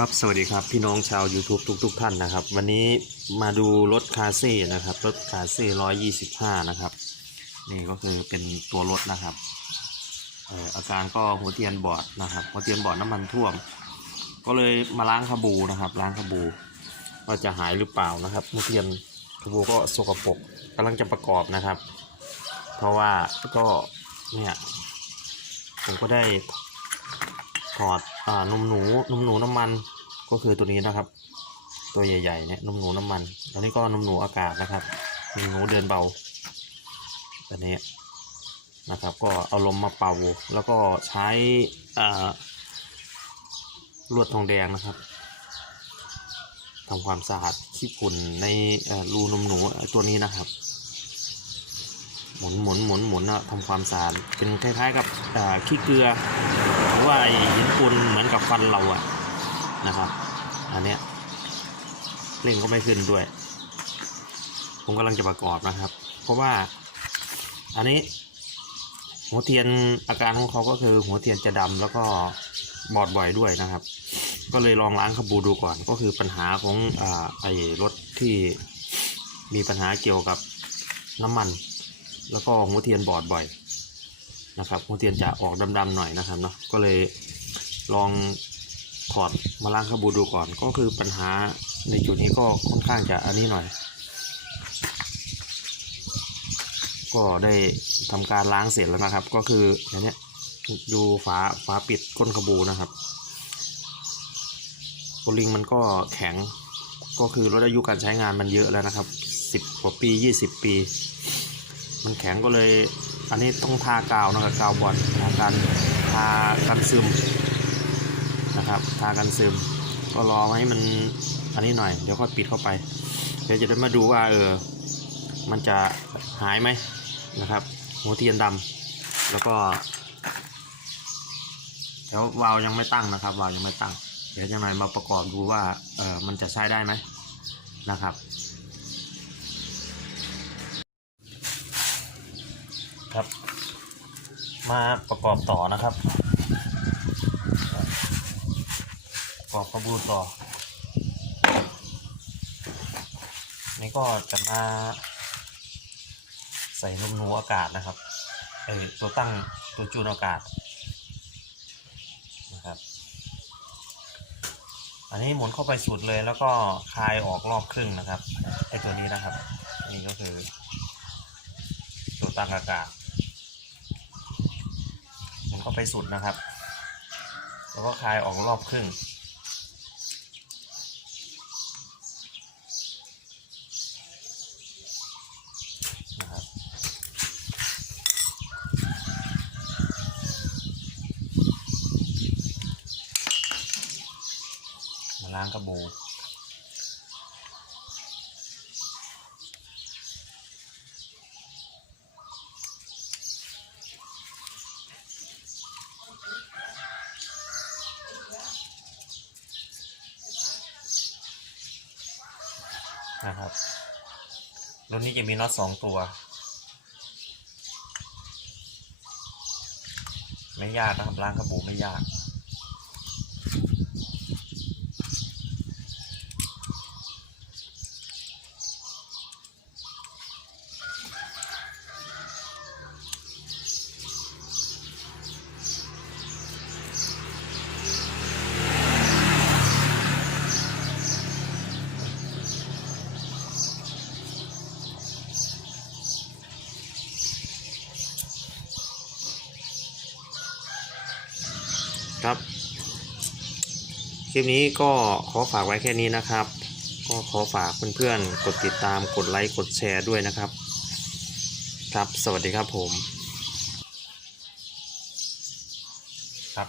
ครับ สวัสดีครับ พี่น้องชาว YouTube ทุกทุกๆท่านนะครับ วันนี้มาดูรถคาเซ่นะครับ รถคาเซ่ร้อยยี่สิบห้านะครับ นี่ก็คือเป็นตัวรถนะครับเอ่ออาการก็หัวเทียนบอดนะครับ หัวเทียนบอดน้ำมันท่วม ก็เลยมาล้างขบูนะครับ ล้างขบูว่าจะหายหรือเปล่านะครับ หัวเทียนขบูก็สกปรกกำลังจะประกอบนะครับ เพราะว่าก็เนี่ยผมก็ได้ ถอดอนมหนูนมหนูน้ำมันก็คือตัวนี้นะครับ ตัวใหญ่ๆเนี่ยนมหนูน้ำมันอันนี้ก็นมหนูอากาศนะครับนมหนูเดินเบาอันนี้นะครับ ก็เอาลมมาเป่าแล้วก็ใช้ลวดทองแดงนะครับทำความสะอาดขี้ฝุ่นในรูนมหนูตัวนี้นะครับ หมุนหมุนหมุนหมุนทำความสะอาดเป็นคล้ายๆกับขี้เกลือ รือว่าไอ้หินปูนเหมือนกับฟันเราอะนะครับ อันเนี้ยเร่งก็ไม่ขึ้นด้วย ผมกำลังจะประกอบนะครับ เพราะว่าอันนี้หัวเทียนอาการของเขาก็คือหัวเทียนจะดำแล้วก็บอดบ่อยด้วยนะครับ ก็เลยลองล้างขบูดูก่อน ก็คือปัญหาของอไอ้รถที่มีปัญหาเกี่ยวกับน้ำมัน แล้วก็หัวเทียนบอดบ่อย นะครับหัวเทียนจะออกดำๆหน่อยนะครับเนาะก็เลยลองถอดมาล้างขบูดูก่อน ก็คือปัญหาในจุดนี้ก็ค่อนข้างจะอันนี้หน่อย ก็ได้ทำการล้างเสร็จแล้วนะครับ ก็คืออย่างนี้ดูฝาฝาปิดก้นขบูนะครับโบลิงมันก็แข็งก็คือรถอายุการใช้งานมันเยอะแล้วนะครับสิบกว่าปียี่สิบปี มันแข็งก็เลย อันนี้ต้องทากาวนะครับกาวบอลทากันทากันซึมนะครับ ทากันซึม ก็รอให้มันอันนี้หน่อย เดี๋ยวค่อยปิดเข้าไป เดี๋ยวจะได้มาดูว่าเออ มันจะหายไหมนะครับ หัวเทียนดำแล้วก็เดี๋ยววาล์วยังไม่ตั้งนะครับวาล์วยังไม่ตั้ง เดี๋ยวจะหน่อยมาประกอบดูว่าเออมันจะใช้ได้ไหมนะครับ ครับ มาประกอบต่อนะครับประกอบกระบูต่อ นี่ก็จะมา ใส่นมหนูอากาศนะครับเออตัวตั้งตัวจูนอากาศนะครับ อันนี้หมุนเข้าไปสุดเลยแล้วก็คลายออกรอบครึ่งนะครับไอตัวนี้นะครับ นี่ก็คือ ตัวตั้งอากาศ มันก็ไปสุดนะครับ แล้วก็คลายออกรอบครึ่ง นะครับมาล้างกระบู นะครับ รุ่นนี้จะมีน็อตสองตัว ไม่ยากนะครับล้างกระบูไม่ยาก ครับ คลิปนี้ก็ขอฝากไว้แค่นี้นะครับ ก็ขอฝากเพื่อนๆ กดติดตาม กดไลค์ กดแชร์ด้วยนะครับ ครับ สวัสดีครับผม ครับ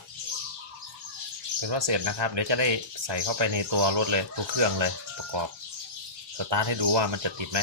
เป็นว่าเสร็จนะครับ เดี๋ยวจะได้ใส่เข้าไปในตัวรถเลย ตัวเครื่องเลย ประกอบ สตาร์ทให้ดูว่ามันจะติดไหม